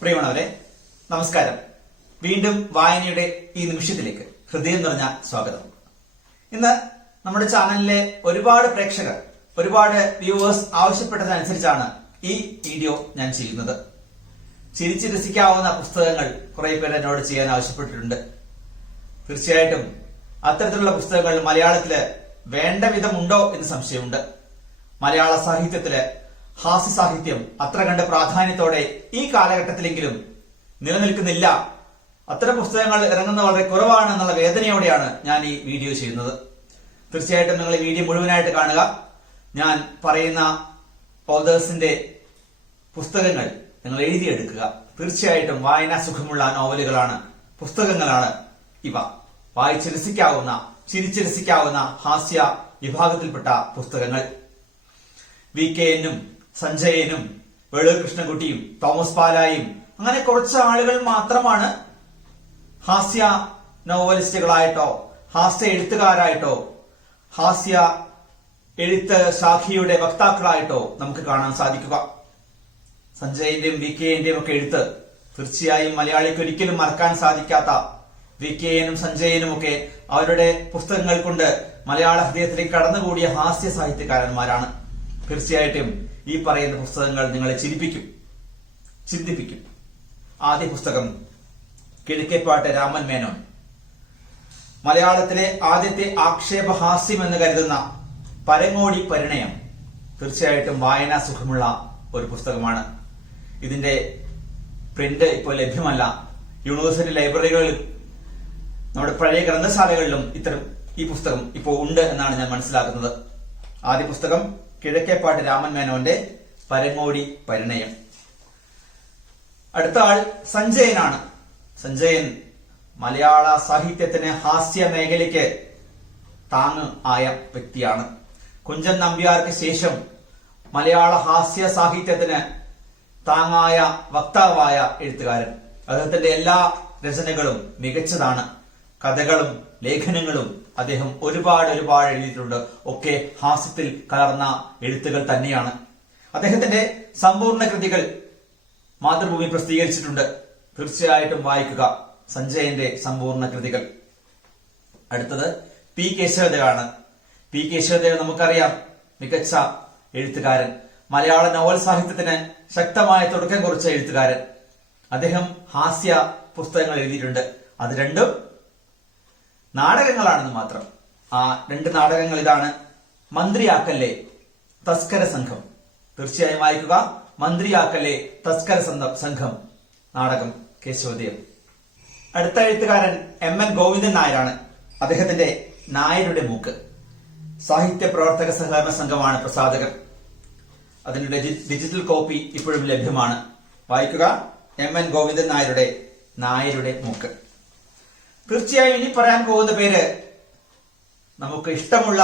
പ്രിയമുള്ളവരെ, നമസ്കാരം. വീണ്ടും വായനയുടെ ഈ നിമിഷത്തിലേക്ക് ഹൃദയം നിറഞ്ഞ സ്വാഗതം. ഇന്ന് നമ്മുടെ ചാനലിലെ ഒരുപാട് പ്രേക്ഷകർ, ഒരുപാട് വ്യൂവേഴ്സ് ആവശ്യപ്പെട്ടതനുസരിച്ചാണ് ഈ വീഡിയോ ഞാൻ ചെയ്യുന്നത്. ചിരിച്ച് രസിക്കാവുന്ന പുസ്തകങ്ങൾ കുറെ പേര് എന്നോട് ചെയ്യാൻ ആവശ്യപ്പെട്ടിട്ടുണ്ട്. തീർച്ചയായിട്ടും അത്തരത്തിലുള്ള പുസ്തകങ്ങൾ മലയാളത്തില് വേണ്ട വിധമുണ്ടോ എന്ന് സംശയമുണ്ട്. മലയാള സാഹിത്യത്തില് ഹാസ്യ സാഹിത്യം അത്ര കണ്ട് പ്രാധാന്യത്തോടെ ഈ കാലഘട്ടത്തിലെങ്കിലും നിലനിൽക്കുന്നില്ല. അത്തരം പുസ്തകങ്ങൾ ഇറങ്ങുന്നത് വളരെ കുറവാണ് എന്നുള്ള വേദനയോടെയാണ് ഞാൻ ഈ വീഡിയോ ചെയ്യുന്നത്. തീർച്ചയായിട്ടും നിങ്ങൾ ഈ വീഡിയോ മുഴുവനായിട്ട് കാണുക. ഞാൻ പറയുന്ന ഓതേഴ്സിന്റെ പുസ്തകങ്ങൾ നിങ്ങൾ എഴുതിയെടുക്കുക. തീർച്ചയായിട്ടും വായനാ സുഖമുള്ള നോവലുകളാണ്, പുസ്തകങ്ങളാണ് ഇവ. വായിച്ച് രസിക്കാവുന്ന, ചിരിച്ച് രസിക്കാവുന്ന ഹാസ്യ വിഭാഗത്തിൽപ്പെട്ട പുസ്തകങ്ങൾ. VKN-ഉം സഞ്ജയനും വേളൂർ കൃഷ്ണൻകുട്ടിയും തോമസ് പാലായും അങ്ങനെ കുറച്ച് ആളുകൾ മാത്രമാണ് ഹാസ്യ നോവലിസ്റ്റുകളായിട്ടോ ഹാസ്യ എഴുത്തുകാരായിട്ടോ ഹാസ്യ എഴുത്ത് ശാഖയുടെ വക്താക്കളായിട്ടോ നമുക്ക് കാണാൻ സാധിക്കുക. സഞ്ജയന്റെയും VKN-ന്റെയും ഒക്കെ എഴുത്ത് തീർച്ചയായും മലയാളിക്ക് ഒരിക്കലും മറക്കാൻ സാധിക്കാത്ത, VKN-ഉം സഞ്ജയനും ഒക്കെ അവരുടെ പുസ്തകങ്ങൾ കൊണ്ട് മലയാള ഹൃദയത്തിലേക്ക് കടന്നുകൂടിയ ഹാസ്യ സാഹിത്യകാരന്മാരാണ്. തീർച്ചയായിട്ടും ഈ പറയുന്ന പുസ്തകങ്ങൾ നിങ്ങളെ ചിരിപ്പിക്കും, ചിന്തിപ്പിക്കും. ആദ്യ പുസ്തകം കിഴക്കേപ്പാട്ട് രാമൻ മേനോൻ. മലയാളത്തിലെ ആദ്യത്തെ ആക്ഷേപഹാസ്യം എന്ന് കരുതുന്ന പരങ്ങോടി പരിണയം തീർച്ചയായിട്ടും വായനാ സുഖമുള്ള ഒരു പുസ്തകമാണ്. ഇതിന്റെ പ്രിന്റ് ഇപ്പോൾ ലഭ്യമല്ല. യൂണിവേഴ്സിറ്റി ലൈബ്രറികളിൽ, നമ്മുടെ പഴയ ഗ്രന്ഥശാലകളിലും ഈ പുസ്തകം ഇപ്പോൾ ഉണ്ട് എന്നാണ് ഞാൻ മനസ്സിലാക്കുന്നത്. ആദ്യ പുസ്തകം കിഴക്കേപ്പാട്ട് രാമൻ മേനോന്റെ പരങ്ങോടി പരിണയം. അടുത്ത ആൾ സഞ്ജയനാണ്. സഞ്ജയൻ മലയാള സാഹിത്യത്തിന് ഹാസ്യ മേഖലയ്ക്ക് താങ്ങ് ആയ വ്യക്തിയാണ്. കുഞ്ചൻ നമ്പ്യാർക്ക് ശേഷം മലയാള ഹാസ്യ സാഹിത്യത്തിന് താങ്ങായ വക്താവായ എഴുത്തുകാരൻ. അദ്ദേഹത്തിന്റെ എല്ലാ രചനകളും മികച്ചതാണ്. കഥകളും ലേഖനങ്ങളും അദ്ദേഹം ഒരുപാട് എഴുതിയിട്ടുണ്ട്. ഒക്കെ ഹാസ്യത്തിൽ കലർന്ന എഴുത്തുകൾ തന്നെയാണ്. അദ്ദേഹത്തിന്റെ സമ്പൂർണ്ണ കൃതികൾ മാതൃഭൂമി പ്രസിദ്ധീകരിച്ചിട്ടുണ്ട്. തീർച്ചയായിട്ടും വായിക്കുക സഞ്ജയന്റെ സമ്പൂർണ്ണ കൃതികൾ. അടുത്തത് P. കേശവദേവാണ്. P. കേശവദേവ് നമുക്കറിയാം, മികച്ച എഴുത്തുകാരൻ, മലയാള നോവൽ സാഹിത്യത്തിന് ശക്തമായ തുടക്കം കുറിച്ച എഴുത്തുകാരൻ. അദ്ദേഹം ഹാസ്യ പുസ്തകങ്ങൾ എഴുതിയിട്ടുണ്ട്. അത് രണ്ടും നാടകങ്ങളാണെന്ന് മാത്രം. ആ രണ്ട് നാടകങ്ങൾ ഇതാണ്: മന്ത്രിയാക്കല്ലേ, തസ്കര സംഘം. തീർച്ചയായും വായിക്കുക. മന്ത്രിയാക്കല്ലേ, തസ്കര സംഘം നാടകം കേശവദേവ്. അടുത്ത എഴുത്തുകാരൻ MN ഗോവിന്ദൻ നായരാണ്. അദ്ദേഹത്തിന്റെ നായരുടെ മൂക്ക് സാഹിത്യ പ്രവർത്തക സഹകരണ സംഘമാണ് പ്രസാധകർ. അതിന്റെ ഡിജിറ്റൽ കോപ്പി ഇപ്പോഴും ലഭ്യമാണ്. വായിക്കുക MN ഗോവിന്ദൻ നായരുടെ നായരുടെ മൂക്ക്. തീർച്ചയായും ഇനി പറയാൻ പോകുന്ന പേര് നമുക്ക് ഇഷ്ടമുള്ള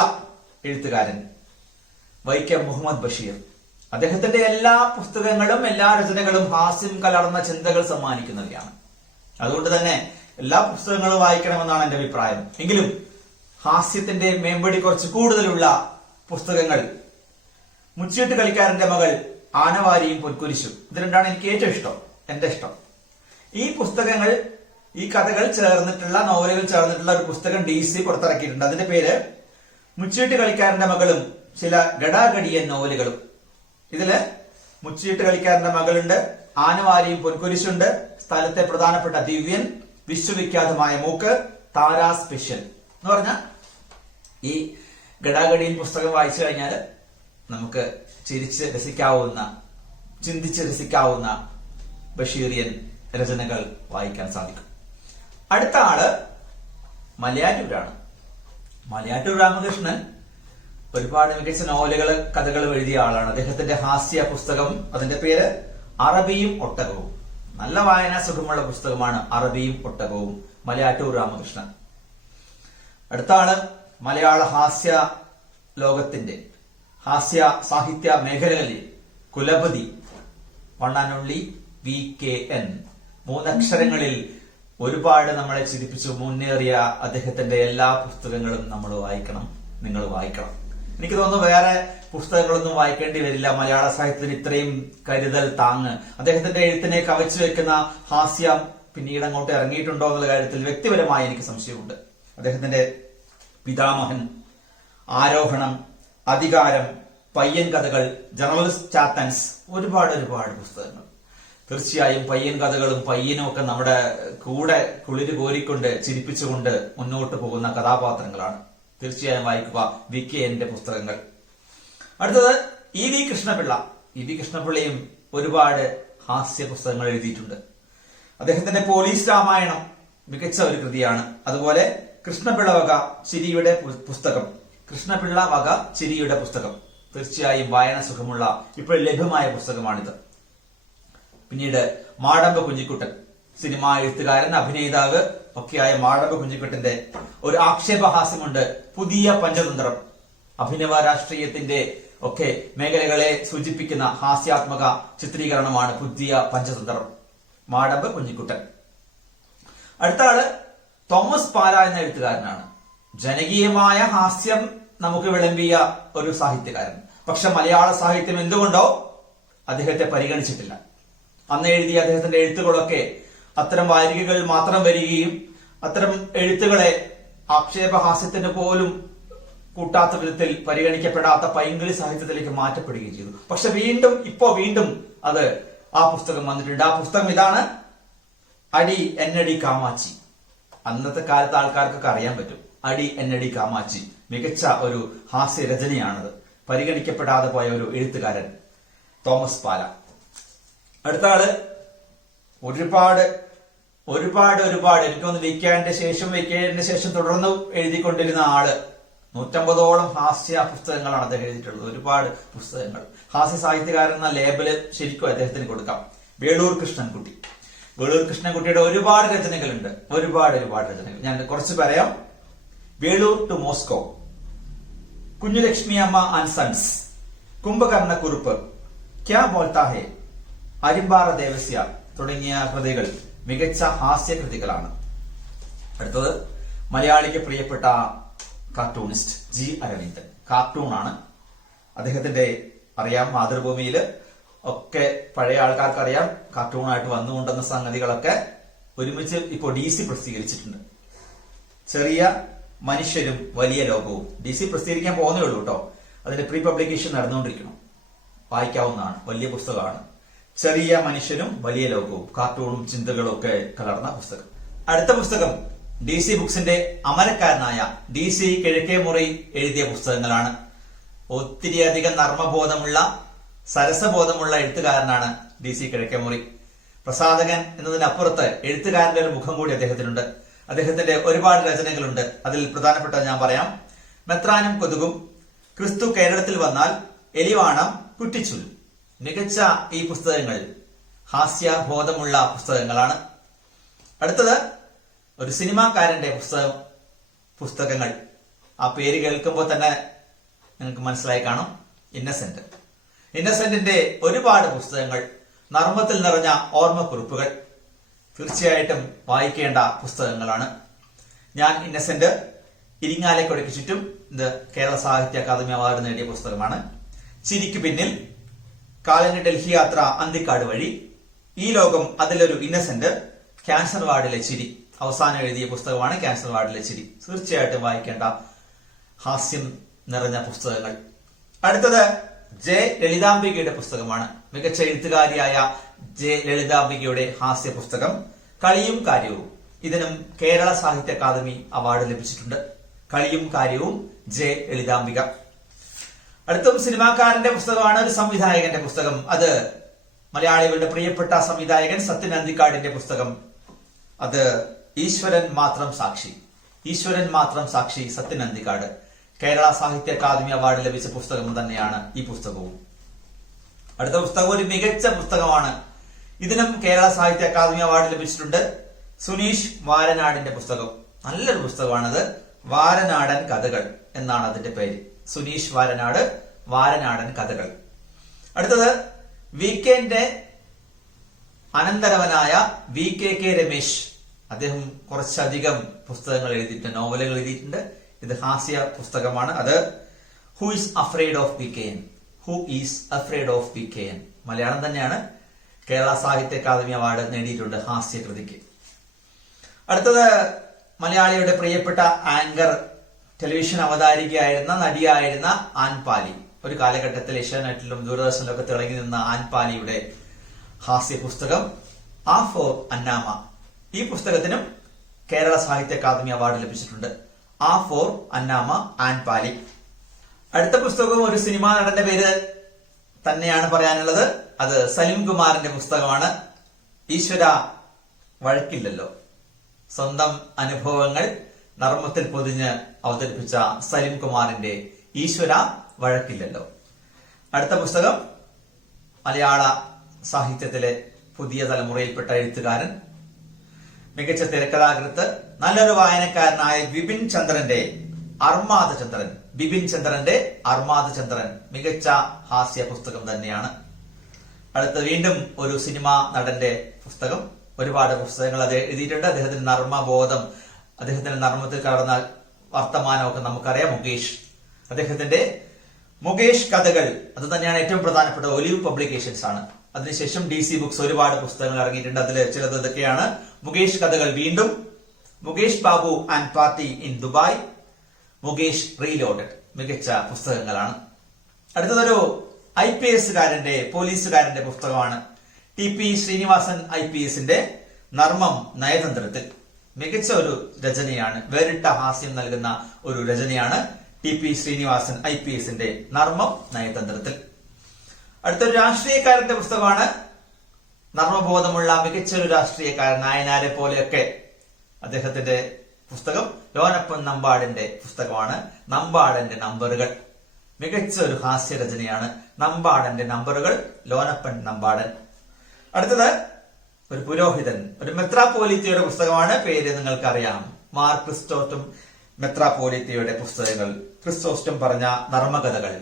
എഴുത്തുകാരൻ വൈക്കം മുഹമ്മദ് ബഷീർ. അദ്ദേഹത്തിന്റെ എല്ലാ പുസ്തകങ്ങളും എല്ലാ രചനകളും ഹാസ്യം കലർന്ന ചിന്തകൾ സമ്മാനിക്കുന്നവയാണ്. അതുകൊണ്ട് തന്നെ എല്ലാ പുസ്തകങ്ങളും വായിക്കണമെന്നാണ് എന്റെ അഭിപ്രായം. എങ്കിലും ഹാസ്യത്തിന്റെ മേമ്പടി കുറച്ച് കൂടുതലുള്ള പുസ്തകങ്ങൾ മുച്ചീട്ട് കളിക്കാരന്റെ മകൾ, ആനവാരിയും പൊൻകുരിശും. ഇത് രണ്ടാണ് എനിക്ക് ഏറ്റവും ഇഷ്ടം, എന്റെ ഇഷ്ടം. ഈ കഥകൾ ചേർന്നിട്ടുള്ള, നോവലുകൾ ചേർന്നിട്ടുള്ള ഒരു പുസ്തകം DC പുറത്തിറക്കിയിട്ടുണ്ട്. അതിന്റെ പേര് മുച്ചീട്ട് കളിക്കാരന്റെ മകളും ചില ഗടാഗടിയൻ നോവലുകളും. ഇതില് മുച്ചീട്ട് കളിക്കാരന്റെ മകളുണ്ട്, ആനവാരിയും പൊൻകുരിശുണ്ട്, സ്ഥലത്തെ പ്രധാനപ്പെട്ട ദിവ്യൻ, വിശ്വവിഖ്യാതമായ മൂക്ക്, താരാ സ്പെഷ്യൽ എന്ന് പറഞ്ഞ ഈ ഗടാഗടിയൻ പുസ്തകം വായിച്ചു കഴിഞ്ഞാൽ നമുക്ക് ചിരിച്ച് രസിക്കാവുന്ന, ചിന്തിച്ച് രസിക്കാവുന്ന ബഷീറിയൻ രചനകൾ വായിക്കാൻ സാധിക്കും. അടുത്ത ആള് മലയാറ്റൂരാണ്. മലയാറ്റൂർ രാമകൃഷ്ണൻ ഒരുപാട് മികച്ച നോവലുകൾ, കഥകളും എഴുതിയ ആളാണ്. അദ്ദേഹത്തിന്റെ ഹാസ്യ പുസ്തകം, അതിന്റെ പേര് അറബിയും ഒട്ടകവും. നല്ല വായനാ സുഖമുള്ള പുസ്തകമാണ് അറബിയും ഒട്ടകവും, മലയാറ്റൂർ രാമകൃഷ്ണൻ. അടുത്ത ആള് മലയാള ഹാസ്യ ലോകത്തിന്റെ, ഹാസ്യ സാഹിത്യ മേഖലകളിൽ കുലപതി, വണ്ണാനുള്ളി VKN. മൂന്നക്ഷരങ്ങളിൽ ഒരുപാട് നമ്മളെ ചിരിപ്പിച്ചു മുന്നേറിയ അദ്ദേഹത്തിന്റെ എല്ലാ പുസ്തകങ്ങളും നമ്മൾ വായിക്കണം, നിങ്ങൾ വായിക്കണം. എനിക്ക് തോന്നുന്നു വേറെ പുസ്തകങ്ങളൊന്നും വായിക്കേണ്ടി വരില്ല മലയാള സാഹിത്യത്തിന് ഇത്രയും കരുതൽ താങ്ങ്. അദ്ദേഹത്തിന്റെ എഴുത്തിനെ കവച്ചു വെക്കുന്ന ഹാസ്യം പിന്നീട് അങ്ങോട്ട് ഇറങ്ങിയിട്ടുണ്ടോ എന്നുള്ള കാര്യത്തിൽ വ്യക്തിപരമായി എനിക്ക് സംശയമുണ്ട്. അദ്ദേഹത്തിന്റെ പിതാമഹൻ, ആരോഹണം, അധികാരം, പയ്യൻ കഥകൾ, ജേർണലിസ്റ്റ് ചാത്തൻസ്, ഒരുപാട് പുസ്തകങ്ങൾ. തീർച്ചയായും പയ്യൻ കഥകളും പയ്യനും ഒക്കെ നമ്മുടെ കൂടെ കുളിര് കോരിക്കൊണ്ട് ചിരിപ്പിച്ചുകൊണ്ട് മുന്നോട്ട് പോകുന്ന കഥാപാത്രങ്ങളാണ്. തീർച്ചയായും വായിക്കുക VKNന്റെ പുസ്തകങ്ങൾ. അടുത്തത് ഇ വി കൃഷ്ണപിള്ളയും ഒരുപാട് ഹാസ്യ പുസ്തകങ്ങൾ എഴുതിയിട്ടുണ്ട്. അദ്ദേഹത്തിന്റെ പോലീസ് രാമായണം മികച്ച ഒരു കൃതിയാണ്. അതുപോലെ കൃഷ്ണപിള്ള വക ചിരിയുടെ പുസ്തകം തീർച്ചയായും വായന സുഖമുള്ള ഇപ്പോൾ ലഭ്യമായ പുസ്തകമാണിത്. പിന്നീട് മാടമ്പ് കുഞ്ഞിക്കുട്ടൻ, സിനിമാ എഴുത്തുകാരൻ, അഭിനേതാവ് ഒക്കെയായ മാടമ്പ് കുഞ്ഞിക്കുട്ടന്റെ ഒരു ആക്ഷേപഹാസ്യമുണ്ട്, പുതിയ പഞ്ചതന്ത്രം. അഭിനവ രാഷ്ട്രീയത്തിന്റെ ഒക്കെ മേഖലകളെ സൂചിപ്പിക്കുന്ന ഹാസ്യാത്മക ചിത്രീകരണമാണ് പുതിയ പഞ്ചതന്ത്രം. മാടമ്പ് കുഞ്ഞിക്കുട്ടൻ. അടുത്ത ആള് തോമസ് പാല എന്ന എഴുത്തുകാരനാണ്. ജനകീയമായ ഹാസ്യം നമുക്ക് വിളമ്പിയ ഒരു സാഹിത്യകാരൻ. പക്ഷെ മലയാള സാഹിത്യം എന്തുകൊണ്ടോ അദ്ദേഹത്തെ പരിഗണിച്ചിട്ടില്ല. അന്ന് എഴുതിയ അദ്ദേഹത്തിന്റെ എഴുത്തുകളൊക്കെ അത്തരം വാരികകൾ മാത്രം വരികയും അത്തരം എഴുത്തുകളെ ആക്ഷേപഹാസ്യത്തിന് പോലും കൂട്ടാത്ത വിധത്തിൽ പരിഗണിക്കപ്പെടാത്ത പൈങ്കിളി സാഹിത്യത്തിലേക്ക് മാറ്റപ്പെടുകയും ചെയ്തു. പക്ഷെ വീണ്ടും അത് ആ പുസ്തകം വന്നിട്ടുണ്ട്. ആ പുസ്തകം ഇതാണ്, അടി എന്നടി കാമാച്ചി. അന്നത്തെ കാലത്ത് ആൾക്കാർക്കൊക്കെ അറിയാൻ പറ്റും. അടി എന്നടി കാമാച്ചി മികച്ച ഒരു ഹാസ്യ രചനയാണത്. പരിഗണിക്കപ്പെടാതെ പോയ ഒരു എഴുത്തുകാരൻ തോമസ് പാല. അടുത്ത ആള് ഒരുപാട് എനിക്കൊന്ന് വിക്കേന്റെ ശേഷം തുടർന്ന് എഴുതിക്കൊണ്ടിരുന്ന ആള്. 150ഓളം ഹാസ്യ പുസ്തകങ്ങളാണ് അദ്ദേഹം എഴുതിയിട്ടുള്ളത്. ഒരുപാട് പുസ്തകങ്ങൾ. ഹാസ്യ സാഹിത്യകാരൻ എന്ന ലേബല് ശരിക്കും അദ്ദേഹത്തിന് കൊടുക്കാം. വേളൂർ കൃഷ്ണൻകുട്ടിയുടെ ഒരുപാട് രചനകളുണ്ട്. ഒരുപാട് രചനകൾ ഞാൻ കുറച്ച് പറയാം. വേളൂർ ടു മോസ്കോ, കുഞ്ഞുലക്ഷ്മി അമ്മ ആൻഡ് സൺസ്, കുംഭകർണക്കുറുപ്പ്, ക്യാ ബോൾത്താ ഹേ, അരിമ്പാറ ദേവസ്യ തുടങ്ങിയ കൃതികൾ മികച്ച ഹാസ്യ കൃതികളാണ്. അടുത്തത് മലയാളിക്ക് പ്രിയപ്പെട്ട കാർട്ടൂണിസ്റ്റ് ജി അരവിന്ദൻ. കാർട്ടൂണാണ് അദ്ദേഹത്തിന്റെ. അറിയാം, മാതൃഭൂമിയിൽ ഒക്കെ പഴയ ആൾക്കാർക്ക് അറിയാം കാർട്ടൂണായിട്ട് വന്നുകൊണ്ടുവന്ന സംഗതികളൊക്കെ ഒരുമിച്ച് ഇപ്പോൾ DC പ്രസിദ്ധീകരിച്ചിട്ടുണ്ട്. ചെറിയ മനുഷ്യരും വലിയ ലോകവും DC പ്രസിദ്ധീകരിക്കാൻ പോകുന്നേ ഉള്ളൂ കേട്ടോ. അതിന്റെ പ്രീ പബ്ലിക്കേഷൻ നടന്നുകൊണ്ടിരിക്കണം. വായിക്കാവുന്നതാണ്, വലിയ പുസ്തകമാണ്. ചെറിയ മനുഷ്യനും വലിയ ലോകവും, കാർട്ടൂണും ചിന്തകളും ഒക്കെ കലർന്ന പുസ്തകം. അടുത്ത പുസ്തകം DC ബുക്സിന്റെ അമരക്കാരനായ DC കിഴക്കേമുറി എഴുതിയ പുസ്തകങ്ങളാണ്. ഒത്തിരിയധികം നർമ്മബോധമുള്ള, സരസബോധമുള്ള എഴുത്തുകാരനാണ് DC കിഴക്കേമുറി. പ്രസാധകൻ എന്നതിനപ്പുറത്ത് എഴുത്തുകാരന്റെ ഒരു മുഖം കൂടി അദ്ദേഹത്തിനുണ്ട്. അദ്ദേഹത്തിന്റെ ഒരുപാട് രചനകളുണ്ട്. അതിൽ പ്രധാനപ്പെട്ട ഞാൻ പറയാം. മെത്രാനും കൊതുകും, ക്രിസ്തു കേരളത്തിൽ വന്നാൽ, എലിവാണം, കുറ്റിച്ചുൽ. മികച്ച ഈ പുസ്തകങ്ങൾ ഹാസ്യബോധമുള്ള പുസ്തകങ്ങളാണ്. അടുത്തത് ഒരു സിനിമാക്കാരന്റെ പുസ്തകങ്ങൾ. ആ പേര് കേൾക്കുമ്പോൾ തന്നെ നിങ്ങൾക്ക് മനസ്സിലായി കാണും. ഇന്നസെന്റിന്റെ ഒരുപാട് പുസ്തകങ്ങൾ, നർമ്മത്തിൽ നിറഞ്ഞ ഓർമ്മക്കുറിപ്പുകൾ തീർച്ചയായിട്ടും വായിക്കേണ്ട പുസ്തകങ്ങളാണ്. ഞാൻ ഇന്നസെന്റ് ഇരിങ്ങാലക്കുടയ്ക്ക് ചുറ്റും, ഇത് കേരള സാഹിത്യ അക്കാദമി അവാർഡ് നേടിയ പുസ്തകമാണ്. ചിരിക്കു പിന്നിൽ, കാലന്റെ ഡൽഹി യാത്ര, അന്തിക്കാട് വഴി, ഈ ലോകം, അതിലൊരു ഇന്നസെന്റ്, ക്യാൻസർ വാർഡിലെ ചിരി. അവസാനം എഴുതിയ പുസ്തകമാണ് ക്യാൻസർ വാർഡിലെ ചിരി. തീർച്ചയായിട്ടും വായിക്കേണ്ട ഹാസ്യം നിറഞ്ഞ പുസ്തകങ്ങൾ. അടുത്തത് ജെ ലളിതാംബികയുടെ പുസ്തകമാണ്. മികച്ച എഴുത്തുകാരിയായ ജെ ലളിതാംബികയുടെ ഹാസ്യ പുസ്തകം കളിയും കാര്യവും. ഇതിനും കേരള സാഹിത്യ അക്കാദമി അവാർഡ് ലഭിച്ചിട്ടുണ്ട്. കളിയും കാര്യവും, ജെ ലളിതാംബിക. അടുത്തും സിനിമാക്കാരന്റെ പുസ്തകമാണ്, ഒരു സംവിധായകന്റെ പുസ്തകം. അത് മലയാളികളുടെ പ്രിയപ്പെട്ട സംവിധായകൻ സത്യൻ അന്തിക്കാടിന്റെ പുസ്തകം. അത് ഈശ്വരൻ മാത്രം സാക്ഷി, സത്യൻ അന്തിക്കാട്. കേരള സാഹിത്യ അക്കാദമി അവാർഡ് ലഭിച്ച പുസ്തകം തന്നെയാണ് ഈ പുസ്തകവും. അടുത്ത പുസ്തകം ഒരു മികച്ച പുസ്തകമാണ്. ഇതിനും കേരള സാഹിത്യ അക്കാദമി അവാർഡ് ലഭിച്ചിട്ടുണ്ട്. സുനീഷ് വാരനാടിന്റെ പുസ്തകം. നല്ലൊരു പുസ്തകമാണത്. വാരനാടൻ കഥകൾ എന്നാണ് അതിന്റെ പേര്. സുനീഷ് വാരനാടൻ കഥകൾ. അടുത്തത് വീക്കെൻഡിന്റെ അനന്തരവനായ VKK രമേശ്. അദ്ദേഹം കുറച്ചധികം പുസ്തകങ്ങൾ എഴുതിയിട്ടുണ്ട്, നോവലുകൾ എഴുതിയിട്ടുണ്ട്. ഇത് ഹാസ്യ പുസ്തകമാണ്. അത് who is afraid of PKN? Who is afraid of PKN? Malayalam തന്നെയാണ്. കേരള സാഹിത്യ അക്കാദമി അവാർഡ് നേടിയിട്ടുണ്ട് ഹാസ്യകൃതിക്ക്. അടുത്തത് മലയാളിയുടെ പ്രിയപ്പെട്ട ആങ്കർ, ടെലിവിഷൻ അവതാരികയായിരുന്ന നടിയായിരുന്ന ആൻപാലി. ഒരു കാലഘട്ടത്തിൽ ഏഷ്യാനെറ്റിലും ദൂരദർശനിലും ഒക്കെ തിളങ്ങി നിന്ന ആൻപാലിയുടെ ഹാസ്യ പുസ്തകം ആ ഫോർ അന്നാമ. ഈ പുസ്തകത്തിനും കേരള സാഹിത്യ അക്കാദമി അവാർഡ് ലഭിച്ചിട്ടുണ്ട്. ആ ഫോർ അന്നാമ, ആൻപാലി. അടുത്ത പുസ്തകവും ഒരു സിനിമാ നടന്റെ പേര് തന്നെയാണ് പറയാനുള്ളത്. അത് സലിം കുമാറിന്റെ പുസ്തകമാണ്. ഈശ്വര വഴക്കില്ലല്ലോ. സ്വന്തം അനുഭവങ്ങൾ നർമ്മത്തിൽ പൊതിഞ്ഞ് അവതരിപ്പിച്ച സലിം കുമാറിന്റെ ഈശ്വര വഴക്കില്ലല്ലോ. അടുത്ത പുസ്തകം മലയാള സാഹിത്യത്തിലെ പുതിയ തലമുറയിൽപ്പെട്ട എഴുത്തുകാരൻ, മികച്ച തിരക്കഥാകൃത്ത്, നല്ലൊരു വായനക്കാരനായ ബിപിൻ ചന്ദ്രന്റെ അർമാദ ചന്ദ്രൻ മികച്ച ഹാസ്യ പുസ്തകം തന്നെയാണ്. അടുത്ത വീണ്ടും ഒരു സിനിമാ നടന്റെ പുസ്തകം. ഒരുപാട് പുസ്തകങ്ങൾ അത് എഴുതിയിട്ടുണ്ട്. അദ്ദേഹത്തിന്റെ നർമ്മബോധം, അദ്ദേഹത്തിന്റെ നർമ്മത്തിൽ കടന്ന വർത്തമാനമൊക്കെ നമുക്കറിയാം. അദ്ദേഹത്തിന്റെ മുകേഷ് കഥകൾ, അത് തന്നെയാണ് ഏറ്റവും പ്രധാനപ്പെട്ട. ഒലിവ് പബ്ലിക്കേഷൻസ് ആണ്. അതിനുശേഷം DC ബുക്സ് ഒരുപാട് പുസ്തകങ്ങൾ ഇറങ്ങിയിട്ടുണ്ട്. അതിൽ ചിലത് ഇതൊക്കെയാണ്. മുകേഷ് കഥകൾ വീണ്ടും, Mukesh Babu and party in Dubai, Mukesh reloaded മികച്ച പുസ്തകങ്ങളാണ്. അടുത്തതൊരു പോലീസുകാരന്റെ പുസ്തകമാണ്. TP ശ്രീനിവാസൻ IPSന്റെ നർമ്മം നയതന്ത്രത്തിൽ. മികച്ച ഒരു രചനയാണ്. വേറിട്ട ഹാസ്യം നൽകുന്ന ഒരു രചനയാണ് TP ശ്രീനിവാസൻ IPSന്റെ നർമ്മം നയതന്ത്രത്തിൽ. അടുത്തൊരു രാഷ്ട്രീയക്കാരന്റെ പുസ്തകമാണ്. നർമ്മബോധമുള്ള മികച്ച ഒരു രാഷ്ട്രീയക്കാരൻ, നായനാരെ പോലെയൊക്കെ. അദ്ദേഹത്തിന്റെ പുസ്തകം ലോനപ്പൻ നമ്പാടിന്റെ പുസ്തകമാണ്. നമ്പാടന്റെ നമ്പറുകൾ. മികച്ച ഒരു ഹാസ്യരചനയാണ് നമ്പാടന്റെ നമ്പറുകൾ, ലോനപ്പൻ നമ്പാടൻ. അടുത്തത് ഒരു പുരോഹിതൻ, ഒരു മെത്രാപ്പോലിത്തയുടെ പുസ്തകമാണ്. പേര് നിങ്ങൾക്കറിയാം, മാർ ക്രിസ്റ്റോസ്റ്റം മെത്രാപ്പോലിത്തയുടെ പുസ്തകങ്ങൾ. ക്രിസ്റ്റോസ്റ്റം പറഞ്ഞ നർമ്മകഥകൾ,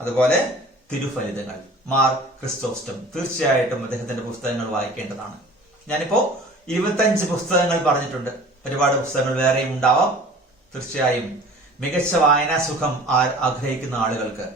അതുപോലെ തിരുഫലിതങ്ങൾ. മാർ ക്രിസ്റ്റോസ്റ്റം, തീർച്ചയായിട്ടും അദ്ദേഹത്തിന്റെ പുസ്തകങ്ങൾ വായിക്കേണ്ടതാണ്. ഞാനിപ്പോ 25 പുസ്തകങ്ങൾ പറഞ്ഞിട്ടുണ്ട്. ഒരുപാട് പുസ്തകങ്ങൾ വേറെയും ഉണ്ടാവാം. തീർച്ചയായും മികച്ച വായനാ സുഖം ആഗ്രഹിക്കുന്ന ആളുകൾക്ക്,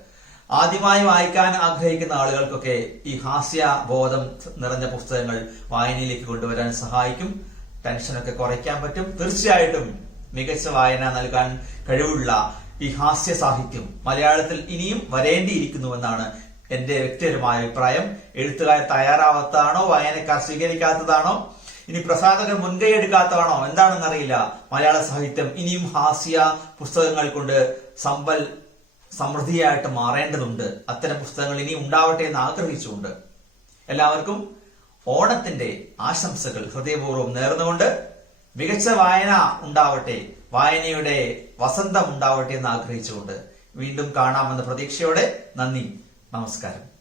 ആദ്യമായി വായിക്കാൻ ആഗ്രഹിക്കുന്ന ആളുകൾക്കൊക്കെ ഈ ഹാസ്യബോധം നിറഞ്ഞ പുസ്തകങ്ങൾ വായനയിലേക്ക് കൊണ്ടുവരാൻ സഹായിക്കും. ടെൻഷനൊക്കെ കുറയ്ക്കാൻ പറ്റും. തീർച്ചയായിട്ടും മികച്ച വായന നൽകാൻ കഴിവുള്ള ഈ ഹാസ്യ സാഹിത്യം മലയാളത്തിൽ ഇനിയും വരേണ്ടിയിരിക്കുന്നുവെന്നാണ് എന്റെ വ്യക്തിപരമായ അഭിപ്രായം. എഴുത്തുകാർ തയ്യാറാവാത്തതാണോ, വായനക്കാർ സ്വീകരിക്കാത്തതാണോ, ഇനി പ്രസാധകർ മുൻകൈ എടുക്കാത്തതാണോ എന്താണെന്നറിയില്ല. മലയാള സാഹിത്യം ഇനിയും ഹാസ്യ പുസ്തകങ്ങൾ കൊണ്ട് സമൃദ്ധിയായിട്ട് മാറേണ്ടതുണ്ട്. അത്തരം പുസ്തകങ്ങൾ ഇനി ഉണ്ടാവട്ടെ എന്ന് ആഗ്രഹിച്ചുകൊണ്ട് എല്ലാവർക്കും ഓണത്തിന്റെ ആശംസകൾ ഹൃദയപൂർവ്വം നേർന്നുകൊണ്ട് മികച്ച വായന ഉണ്ടാവട്ടെ, വായനയുടെ വസന്തം ഉണ്ടാവട്ടെ എന്ന് ആഗ്രഹിച്ചുകൊണ്ട് വീണ്ടും കാണാമെന്ന പ്രതീക്ഷയോടെ നന്ദി, നമസ്കാരം.